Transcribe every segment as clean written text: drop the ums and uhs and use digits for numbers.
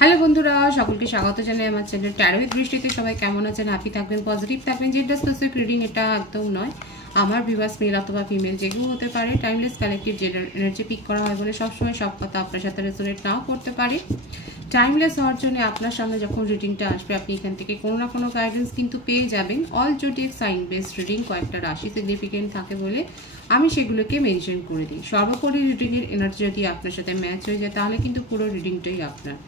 Hello বন্ধুরা, সকলকে স্বাগত জানাই আমার চ্যানেল ট্যারো উইথ বৃষ্টিতে। সবাই কেমন আছেন? হ্যাপি থাকবেন, পজিটিভ থাকবেন। যেটা স্পেসিফিক রিডিং এটা একদম নয়, আমার ভিউয়ার্স মেল অথবা ফিমেল যেগুলো হতে পারে। Timeless collective gender energy pick করা হয় বলে সবসময় সব কথা আপনার সাথে রেজোনেট নাও করতে পারে। টাইমলেস হওয়ার জন্য আপনার সামনে যখন রিডিংটা আসবে আপনি এখান থেকে কোনো না কোনো গাইডেন্স কিন্তু পেয়ে যাবেন। All zodiac sign based reading, কয়েকটা রাশি সিগনিফিকেন্ট থাকে বলে আমি সেগুলোকে মেনশন করে দিই। সর্বোপরি রিডিংয়ের এনার্জি যদি আপনার সাথে ম্যাচ হয়ে যায় তাহলে কিন্তু পুরো রিডিংটাই আপনার।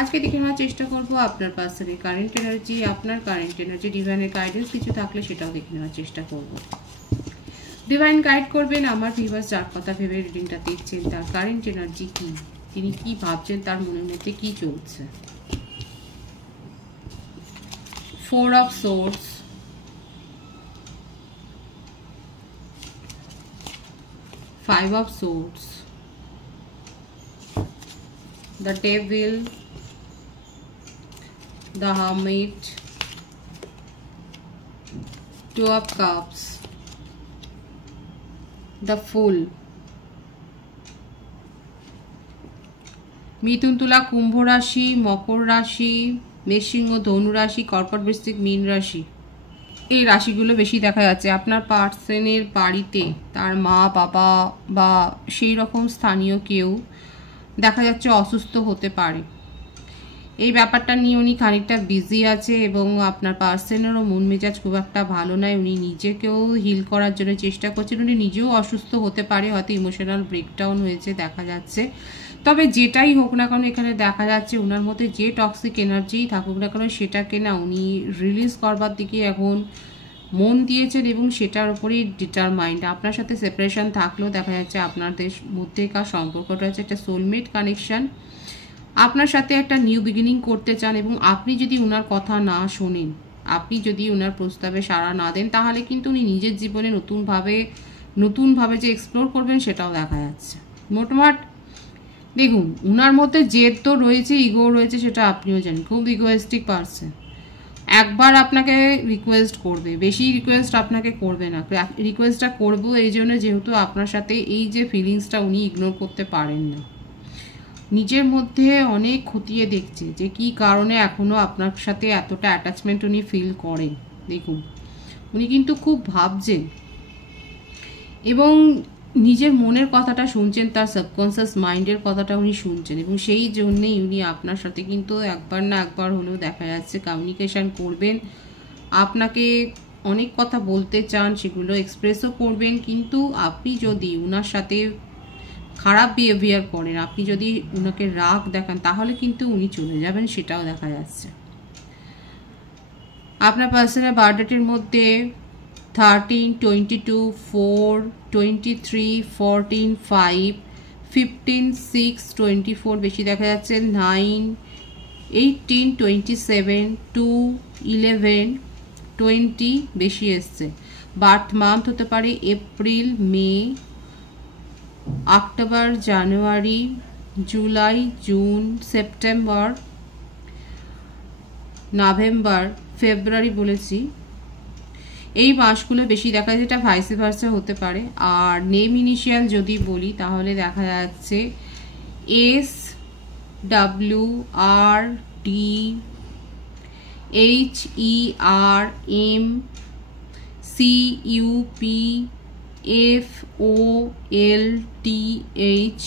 আজকে দেখে নেওয়ার চেষ্টা করব আপনার পার্সনের কারেন্ট এনার্জি, আপনার কারেন্ট এনার্জি, ডিভাইনের গাইডেন্স কিছু থাকলে সেটাও দেখে নেওয়ার চেষ্টা করব। ডিভাইন গাইড করবেন আমার ভিউয়ার্স যার কথা ভেবে রিডিংটা দেখছেন, তার কারেন্ট এনার্জি কি, তিনি কি ভাবছেন, তার মনের মধ্যে কি চলছে। 4 of Swords, Five of Swords, the Devil, the Hermit, 2 of Cups, the Fool, মিথুন, তুলা, কুম্ভ রাশি, মকর রাশি, মেষসিংহ, ধনু রাশি, কর্কট, বৃশ্চিক, মীন রাশি। এই রাশিগুলো বেশি দেখা যাচ্ছে। আপনার পার্সনের বাড়িতে তার মা বাবা বা সেই রকম স্থানীয় কেউ দেখা যাচ্ছে অসুস্থ হতে পারে। এই ব্যাপারটা নিয়ে উনি খানিকটা বিজি আছে এবং আপনার পার্সনেরও মন মেজাজ খুব একটা ভালো নয়। উনি নিজেকেও হিল করার জন্য চেষ্টা করছেন। উনি নিজেও অসুস্থ হতে পারে, হয়তো ইমোশনাল ব্রেকডাউন হয়েছে দেখা যাচ্ছে। তবে যেটাই হোক না কেন এখানে দেখা যাচ্ছে ওনার মধ্যে যে টক্সিক এনার্জি থাকুক না কেন সেটাকে না উনি রিলিজ করবার দিকে এখন মন দিয়েছেন এবং সেটার উপরেই ডিটারমাইন্ড। আপনার সাথে সেপারেশন থাকলেও দেখা যাচ্ছে আপনাদের মধ্যেকার সম্পর্কটা হচ্ছে একটা সোলমেট কানেকশন। আপনার সাথে একটা নিউ বিগিনিং করতে চান এবং আপনি যদি ওনার কথা না শোনেন, আপনি যদি ওনার প্রস্তাবে সাড়া না দেন তাহলে কিন্তু উনি নিজের জীবনে নতুনভাবে যে এক্সপ্লোর করবেন সেটাও দেখা যাচ্ছে। মোটমাট দেখুন, ওনার মধ্যে জেদ তো রয়েছে, ইগো রয়েছে, সেটা আপনিও জানেন। খুব ইগোয়েস্টিক পারসন। একবার আপনাকে রিকোয়েস্ট করবে, বেশি রিকোয়েস্ট আপনাকে করবে না। রিকোয়েস্টটা করবো এই জন্য যেহেতু আপনার সাথে এই যে ফিলিংসটা উনি ইগনোর করতে পারেন না। নিজের মধ্যে অনেক খতিয়ে দেখছে যে কি কারণে এখনো আপনার সাথে এতটা অ্যাটাচমেন্ট উনি ফিল করেন। দেখুন, উনি কিন্তু খুব ভাবছেন এবং নিজের মনের কথাটা শুনছেন, তার সাবকনসিয়াস মাইন্ডের কথাটা উনি শুনছেন এবং সেই জন্যেই উনি আপনার সাথে কিন্তু একবার না একবার হলেও দেখা যাচ্ছে কমিউনিকেশন করবেন। আপনাকে অনেক কথা বলতে চান, সেগুলো এক্সপ্রেসও করবেন। কিন্তু আপনি যদি ওনার সাথে খারাপ বিহেভিয়ার করেন, আপনি যদি ওনাকে রাগ দেখান তাহলে কিন্তু উনি চলে যাবেন, সেটাও দেখা যাচ্ছে। আপনার পার্সোনাল বার্থডেটের মধ্যে 13, 22, 4, 23, 14, 5, 15, 6, 24 বেশি দেখা যাচ্ছে। 9, 18, 27, 2, 11, 20 বেশি এসছে। বার্থ মান্থ হতে পারে এপ্রিল, মে, অক্টোবর, জানুয়ারি, জুলাই, জুন, সেপ্টেম্বর, নভেম্বর, ফেব্রুয়ারি বলেছি। এই মাসগুলো বেশি দেখা যায়, যেটা ভাইস ভার্সা হতে পারে। আর নেম ইনিশিয়াল যদি বলি তাহলে দেখা যাচ্ছে S, W, R, D, H, E, R, M, C, U, P, F, O, L, T, H.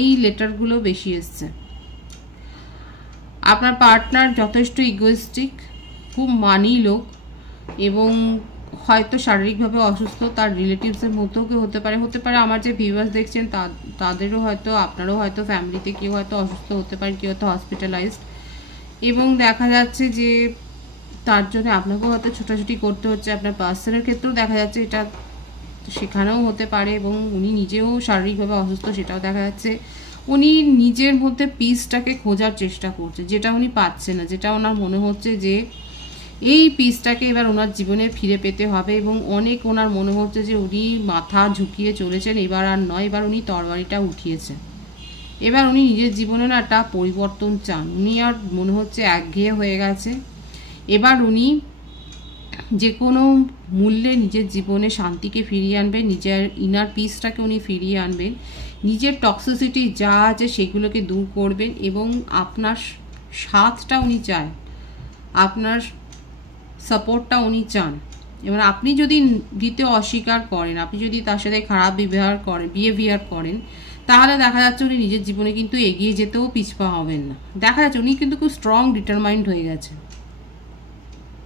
এই লেটারগুলো বেশি এসছে। আপনার পার্টনার যথেষ্ট ইগোয়েস্টিক, খুব মানি লোক এবং হয়তো শারীরিকভাবে অসুস্থ। তার রিলেটিভসের মধ্যেও কেউ হতে পারে। আমার যে ভিউয়ার্স দেখছেন তাদেরও হয়তো, আপনারও হয়তো ফ্যামিলিতে কেউ হয়তো অসুস্থ হতে পারে, কেউ হয়তো হসপিটালাইজড এবং দেখা যাচ্ছে যে তার জন্য আপনাকেও হয়তো ছোটাছুটি করতে হচ্ছে। আপনার পার্সনের ক্ষেত্রেও দেখা যাচ্ছে এটা সেখানেও হতে পারে এবং উনি নিজেও শারীরিকভাবে অসুস্থ, সেটাও দেখা যাচ্ছে। উনি নিজের মধ্যে পিসটাকে খোঁজার চেষ্টা করছে, যেটা উনি পাচ্ছে না, যেটা ওনার মনে হচ্ছে যে এই পিসটাকে এবার ওনার জীবনে ফিরে পেতে হবে এবং অনেক ওনার মনে হচ্ছে যে উনি মাথা ঝুঁকিয়ে চলেছেন, এবার আর নয়, এবার উনি তরবারিটা উঠিয়েছেন। এবার উনি নিজের জীবনে না একটা পরিবর্তন চান। উনি আর মনে হচ্ছে একঘেয়ে হয়ে গেছে। এবার উনি যে কোনো মূল্যে নিজের জীবনে শান্তিকে ফিরিয়ে আনবেন, নিজের ইনার পিসটাকে উনি ফিরিয়ে আনবেন, নিজের টক্সিসিটি যা আছে সেগুলোকে দূর করবেন এবং আপনার সাথটা উনি চান, আপনার সাপোর্টটা উনি চান। এবার আপনি যদি দিতে অস্বীকার করেন, আপনি যদি তার সাথে খারাপ বিহেভিয়ার করেন, তাহলে দেখা যাচ্ছে উনি নিজের জীবনে কিন্তু এগিয়ে যেতেও পিছপা হবেন না। দেখা যাচ্ছে উনি কিন্তু খুব স্ট্রং ডিটারমাইন্ড হয়ে গেছে।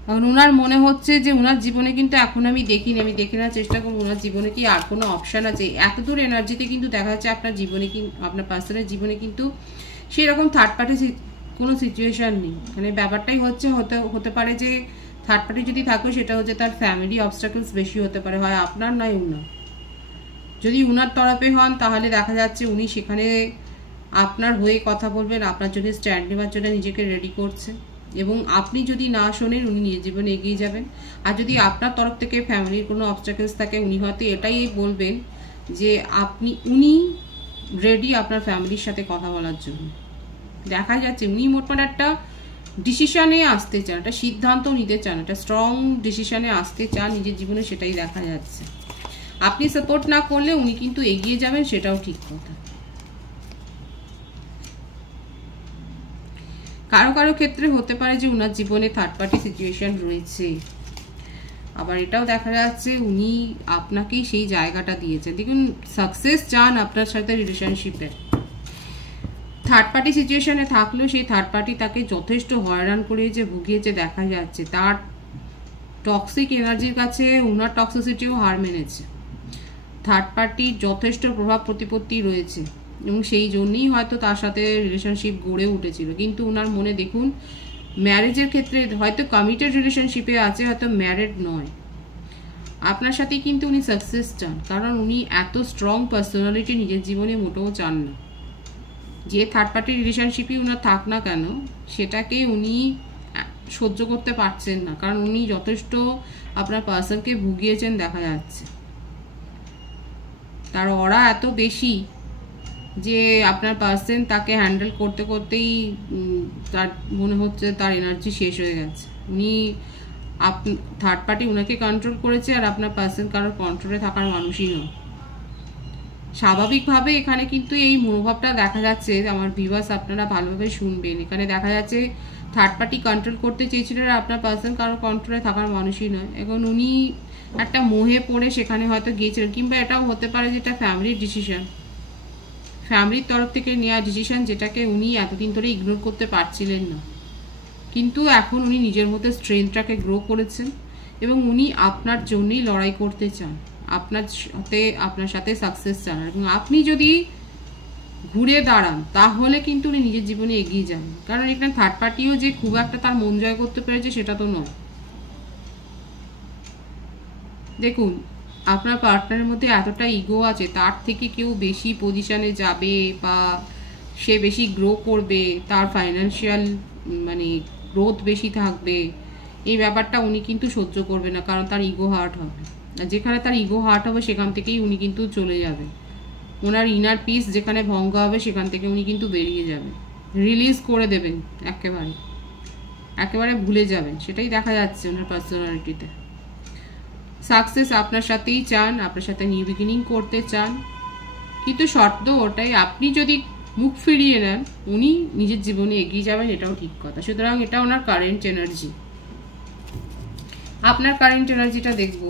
কারণ ওনার মনে হচ্ছে যে ওনার জীবনে কিন্তু এখন আমি দেখে নেওয়ার চেষ্টা করবো ওনার জীবনে কি আর কোনো অপশান আছে। এত দূর এনার্জিতে কিন্তু দেখা যাচ্ছে আপনার জীবনে আপনার পার্সনের জীবনে কিন্তু সেরকম থার্ড পার্টি কোনো সিচুয়েশান নেই। মানে ব্যাপারটাই হতে পারে যে থার্ড পার্টি যদি থাকে সেটা হচ্ছে তার ফ্যামিলি অবস্ট্রাকলস বেশি হতে পারে, হয় আপনার নয় উনার। যদি উনার তরফে হন তাহলে দেখা যাচ্ছে উনি সেখানে আপনার হয়ে কথা বলবেন, আপনার জন্য স্ট্যান্ড নেওয়ার জন্য নিজেকে রেডি করছে, এবং আপনি যদি না শোনেন উনি নিজের জীবনে এগিয়ে যাবেন। আর যদি আপনার তরফ থেকে ফ্যামিলির কোনো অবস্ট্রাকলস থাকে উনি হয়তো এটাই বলবেন যে উনি রেডি আপনার ফ্যামিলির সাথে কথা বলার জন্য। দেখা যাচ্ছে উনি মোটমাট একটা ডিসিশনে আসতে চান, একটা সিদ্ধান্ত নিতে চান, একটা স্ট্রং ডিসিশনে আসতে চান নিজের জীবনে, সেটাই দেখা যাচ্ছে। আপনি সাপোর্ট না করলে উনি কিন্তু এগিয়ে যাবেন, সেটাও ঠিক কথা। কারো কারো ক্ষেত্রে হতে পারে যে উনার জীবনে থার্ড পার্টি সিচুয়েশন রয়েছে, আবার এটাও দেখা যাচ্ছে উনি আপনাকেই সেই জায়গাটা দিয়েছেন। দেখুন সাকসেস চান আপনার সাথে রিলেশনশিপে, থার্ড পার্টি সিচুয়েশনে থাকলেও সেই থার্ড পার্টি তাকে যথেষ্ট হয়রান করিয়েছে, ভুগিয়েছে দেখা যাচ্ছে। তার টক্সিক এনার্জির কাছে উনার টক্সিসিটিও হার মেনেছে। থার্ড পার্টির যথেষ্ট প্রভাব প্রতিপত্তি রয়েছে এবং সেই জন্যই হয়তো তার সাথে রিলেশনশিপ গড়ে উঠেছিল। কিন্তু ওনার মনে দেখুন ম্যারেজের ক্ষেত্রে হয়তো কমিটেড রিলেশনশিপে আছে, হয়তো ম্যারেড নয়। আপনার সাথেই কিন্তু উনি সাকসেস চান, কারণ উনি এত স্ট্রং পার্সোনালিটি নিজের জীবনে মোটেও চান না। যে থার্ড পার্টি রিলেশনশিপই উনার থাক না কেন সেটাকে উনি সহ্য করতে পারছেন না, কারণ উনি যথেষ্ট আপনার পার্সনকে ভুগিয়েছেন দেখা যাচ্ছে। তার অরা এত বেশি যে আপনার পার্সন তাকে হ্যান্ডেল করতে করতেই তার মনে হচ্ছে তার এনার্জি শেষ হয়ে গেছে। উনি থার্ড পার্টি উনাকে কন্ট্রোল করেছে, আর আপনার পার্সন কারোর কন্ট্রোলে থাকার মানুষই নয়। স্বাভাবিকভাবে এখানে কিন্তু এই মনোভাবটা দেখা যাচ্ছে, আমার ভিউয়ার্স আপনারা ভালোভাবে শুনবেন। এখানে দেখা যাচ্ছে থার্ড পার্টি কন্ট্রোল করতে চেয়েছিলেন, আর আপনার পার্সন কারোর কন্ট্রোলে থাকার মানুষই নয়। এখন উনি একটা মোহে পড়ে সেখানে হয়তো গিয়েছিলেন, কিংবা এটাও হতে পারে যেটা ফ্যামিলির ডিসিশন, ফ্যামিলির তরফ থেকে নেওয়া ডিসিশন, যেটাকে উনি এতদিন ধরে ইগনোর করতে পারছিলেন না। কিন্তু এখন উনি নিজের মধ্যে স্ট্রেংথটাকে গ্রো করেছেন এবং উনি আপনার জন্যই লড়াই করতে চান, আপনার সাথে সাকসেস চান। এবং আপনি যদি ঘুরে দাঁড়ান তাহলে কিন্তু উনি নিজের জীবনে এগিয়ে যান, কারণ এখানে থার্ড পার্টিও যে খুব একটা তার মন জয় করতে পেরেছে সেটা তো নয়। দেখুন আপনার পার্টনারের মধ্যে এতটা ইগো আছে, তার থেকে কেউ বেশি পজিশনে যাবে বা সে বেশি গ্রো করবে, তার ফাইন্যান্সিয়াল মানে গ্রোথ বেশি থাকবে, এই ব্যাপারটা উনি কিন্তু সহ্য করবে না, কারণ তার ইগো হার্ট হবে। আর যেখানে তার ইগো হার্ট হবে সেখান থেকেই উনি কিন্তু চলে যাবে। ওনার ইনার পিস যেখানে ভঙ্গ হবে সেখান থেকে উনি কিন্তু বেরিয়ে যাবেন, রিলিজ করে দেবেন, একেবারে ভুলে যাবেন। সেটাই দেখা যাচ্ছে ওনার পার্সোনালিটিতে। সাকসেস আপনার সাথেই চান, আপনার সাথে নিউ বিগিনিং করতে চান, কিন্তু শর্ত ওটাই আপনি যদি মুখ ফিরিয়ে নেন উনি নিজের জীবনে এগিয়ে যাবেন, এটাও ঠিক কথা। সুতরাং এটা ওনার কারেন্ট এনার্জি। আপনার কারেন্ট এনার্জিটা দেখব।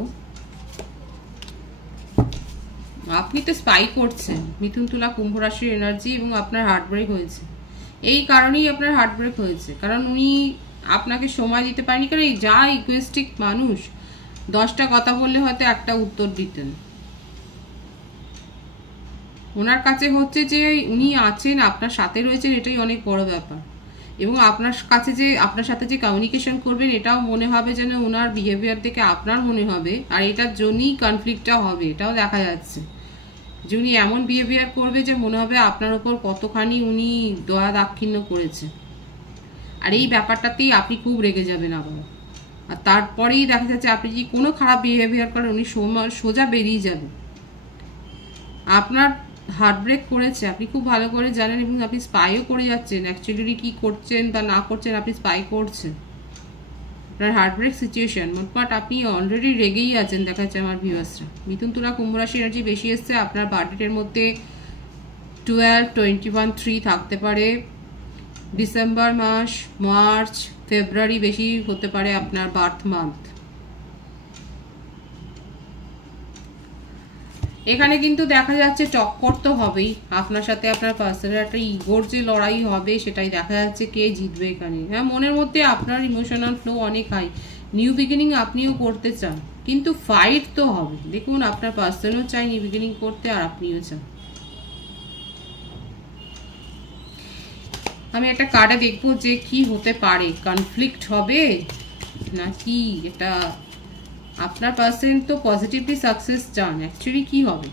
আপনি তো স্পাই করছেন মিথুন তুলা কুম্ভ রাশির এনার্জি, এবং আপনার হার্ট ব্রেক হয়েছে। এই কারণেই আপনার হার্ট ব্রেক হয়েছে, কারণ উনি আপনাকে সময় দিতে পারেনি। কারণ এই যা ইগোয়েস্টিক মানুষ 10টা কথা বললে হয়তো একটা উত্তর দিতেন। ওনার কাছে হচ্ছে যে উনি আছেন, আপনার সাথে রয়েছেন, এটাই অনেক বড় ব্যাপার। এবং আপনার কাছে যে আপনার সাথে যে কমিউনিকেশন করবেন এটাও মনে হবে যেন ওনার বিহেভিয়ার থেকে আপনার মনে হবে, আর এটার জন্যই কনফ্লিক্টটা হবে। এটাও দেখা যাচ্ছে যে উনি এমন বিহেভিয়ার করবে যে মনে হবে আপনার ওপর কতখানি উনি দয়া দাক্ষিণ্য করেছে, আর এই ব্যাপারটাতেই আপনি খুব রেগে যাবেন আবার। আর তারপরেই দেখা যাচ্ছে আপনি যদি কোনো খারাপ বিহেভিয়ার করেন উনি সোজা বেরিয়ে যাবেন। আপনার হার্ট ব্রেক করেছে, আপনি খুব ভালো করে জানেন, এবং আপনি স্পাইও করে যাচ্ছেন। অ্যাকচুয়ালি কি করছেন বা না করছেন আপনি স্পাই করছেন। আপনার হার্টব্রেক সিচুয়েশন, মোটমাট আপনি অলরেডি রেগেই আছেন দেখা যাচ্ছে আমার ভিউয়ার্সরা। মিথুন তুলা কুম্ভ রাশি এনার্জি বেশি এসছে। আপনার বার্থডেটের মধ্যে 12, 21, 3 থাকতে পারে। ডিসেম্বর মাস, মার্চ, ফেব্রুয়ারি বেশি হতে পারে আপনার বার্থ মান্থ। এখানে কিন্তু দেখা যাচ্ছে টক্কর তো হবেই আপনার সাথে, আপনার পার্সনের একটা ইগোর যে লড়াই হবে সেটাই দেখা যাচ্ছে কে জিতবে এখানে। হ্যাঁ, মনের মধ্যে আপনার ইমোশনাল ফ্লো অনেক হাই, নিউ বিগিনিং আপনিও করতে চান, কিন্তু ফাইট তো হবে। দেখুন আপনার পার্সনও চাই নিউ বিগিনিং করতে আর আপনিও চান। আমি একটা কার্ডে দেখবো যে কি হতে পারে, কনফ্লিক্ট হবে নাকি এটা আপনার পার্সন তো পজিটিভলি সাকসেস চান, অ্যাকচুয়ালি কি হবে।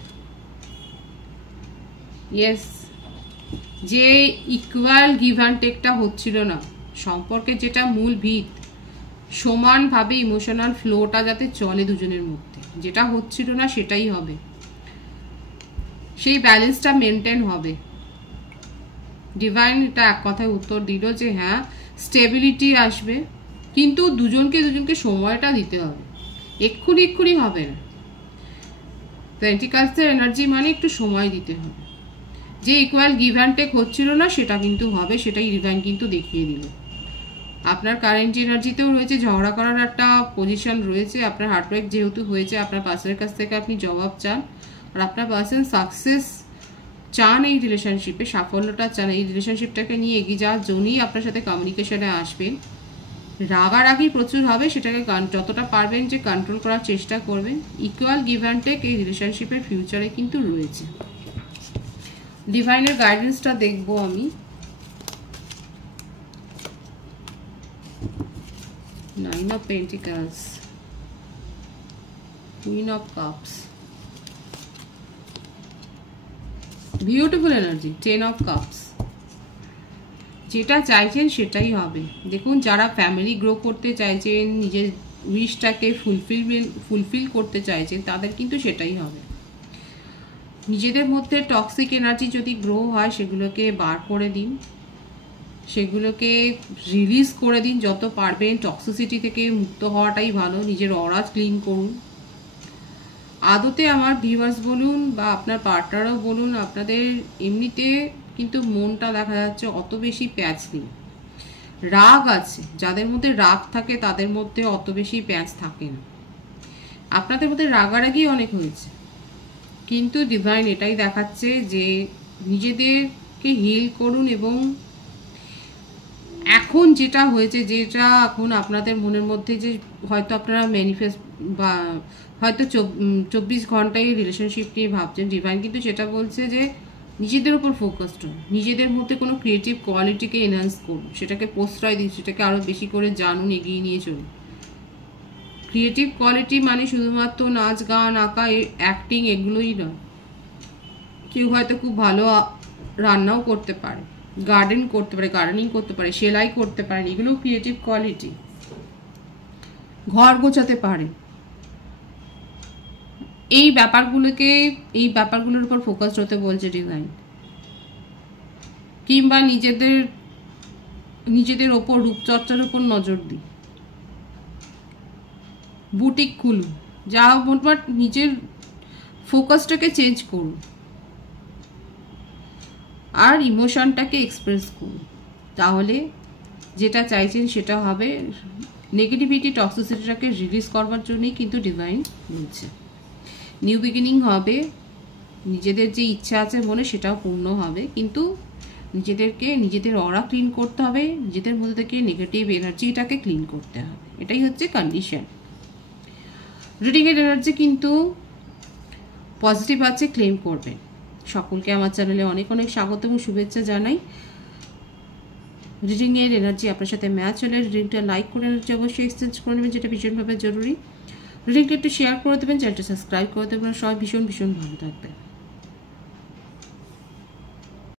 ইয়েস, যে ইকুয়াল গিভ অ্যান্ড টেকটা হচ্ছিল না সম্পর্কের, যেটা মূল ভিত, সমানভাবে ইমোশনাল ফ্লোটা যাতে চলে দুজনের মধ্যে, যেটা হচ্ছিল না সেটাই হবে, সেই ব্যালেন্সটা মেনটেন হবে। ডিভাইন এটা এক কথায় উত্তর দিল যে হ্যাঁ স্টেবিলিটি আসবে, কিন্তু দুজনকে সময়টা দিতে হবে, এক্ষুনি হবে না। পেন্টিকালসের এনার্জি মানে একটু সময় দিতে হবে। যে ইকুয়াল গিভ অ্যান্ড টেক হচ্ছিল না সেটা কিন্তু হবে, সেটাই ডিভাইন কিন্তু দেখিয়ে দিল। আপনার কারেন্ট এনার্জিতেও রয়েছে ঝগড়া করার একটা পজিশন রয়েছে। আপনার হার্টব্রেক যেহেতু হয়েছে, আপনার পার্সনের কাছ থেকে আপনি জবাব চান, আর আপনার পার্সন সাকসেস চান, এই রিলেশনশিপে সাফল্যটা চান, এই রিলেশনশিপটাকে নিয়ে এগিয়ে যাওয়ার জন্যই আপনার সাথে কমিউনিকেশনে আসবেন। রাগারাগি প্রচুর হবে, সেটাকে যতটা পারবেন যে কন্ট্রোল করার চেষ্টা করবেন। ইকুয়াল গিভ অ্যান্ড টেক এই রিলেশনশিপের ফিউচারে কিন্তু রয়েছে। ডিভাইনের গাইডেন্সটা দেখবো আমি। Nine of pentacles, queen of cups, beautiful energy, 10 of cups. যেটা চাইছেন সেটাই হবে। দেখুন যারা ফ্যামিলি গ্রো করতে চাইছেন, নিজের উইশটাকে ফুলফিল করতে চাইছেন, তাদের কিন্তু সেটাই হবে। নিজেদের মধ্যে টক্সিক এনার্জি যদি গ্রো হয় সেগুলোকে বার করে দিন, সেগুলোকে রিলিজ করে দিন যত পারবেন। টক্সিসিটি থেকে মুক্ত হওয়াটাই ভালো, নিজের অরা ক্লিন করুন। আদতে আমার ভিউয়ার্স বলুন বা আপনার পার্টনারও বলুন, আপনাদের এমনিতে কিন্তু মনটা দেখা যাচ্ছে অত বেশি প্যাচ নেই, রাগ আছে। যাদের মধ্যে রাগ থাকে তাদের মধ্যে অত বেশি প্যাচ থাকে না। আপনাদের মধ্যে রাগারাগি অনেক হয়েছে, কিন্তু ডিভাইন এটাই দেখাচ্ছে যে নিজেদেরকে হিল করুন, এবং এখন যেটা হয়েছে, যেটা এখন আপনাদের মনের মধ্যে যে হয়তো আপনারা ম্যানিফেস্ট বা হয়তো 24 ঘন্টায় রিলেশনশিপ নিয়ে ভাবছেন, ডিভাইন কিন্তু সেটা বলছে যে নিজেদের উপর ফোকাসড হন, নিজেদের মধ্যে কোনো ক্রিয়েটিভ কোয়ালিটিকে এনহ্যান্স করুন, সেটাকে প্রশ্রয় দিন, সেটাকে আরও বেশি করে জানুন, এগিয়ে নিয়ে চলুন। ক্রিয়েটিভ কোয়ালিটি মানে শুধুমাত্র নাচ গান আঁকা অ্যাক্টিং এগুলোই নয়। কেউ হয়তো খুব ভালো রান্নাও করতে পারে, গার্ডেনিং করতে পারে, সেলাই করতে পারেন, এগুলো ক্রিয়েটিভ কোয়ালিটি। ঘর গোছাতে পারে, এই ব্যাপারগুলোর উপর ফোকাস হতে বলছে ডিভাইন। কিংবা নিজেদের ওপর রূপচর্চার উপর নজর দিই, বুটিক খুলুন, যা মোটমাট নিজের ফোকাসটাকে চেঞ্জ করুন, আর ইমোশনটাকে এক্সপ্রেস করুন, তাহলে যেটা চাইছেন সেটা হবে। নেগেটিভিটি টক্সিসিটিটাকে রিলিজ করবার জন্যই কিন্তু ডিভাইন বলছে। নিউ বিগিনিং হবে, নিজেদের যে ইচ্ছা আছে মনে সেটাও পূর্ণ হবে, কিন্তু নিজেদের অরা ক্লিন করতে হবে, নিজেদের মধ্যে থেকে নেগেটিভ এনার্জিটাকে ক্লিন করতে হবে, এটাই হচ্ছে কন্ডিশন। রিডিংয়ের এনার্জি কিন্তু পজিটিভ আছে, ক্লেম করবেন। সকলকে আমার চ্যানেলে অনেক অনেক স্বাগত এবং শুভেচ্ছা জানাই। রিডিংয়ের এনার্জি আপনার সাথে ম্যাচ হলে রিডিংটা লাইক করে এনার্জি অবশ্যই এক্সচেঞ্জ করে নেবেন, যেটা ভীষণভাবে জরুরি। রিডিংটা একটু শেয়ার করে দেবেন, চ্যানেলটা সাবস্ক্রাইব করে দেবেন, সবাই ভীষণ ভালো থাকবেন।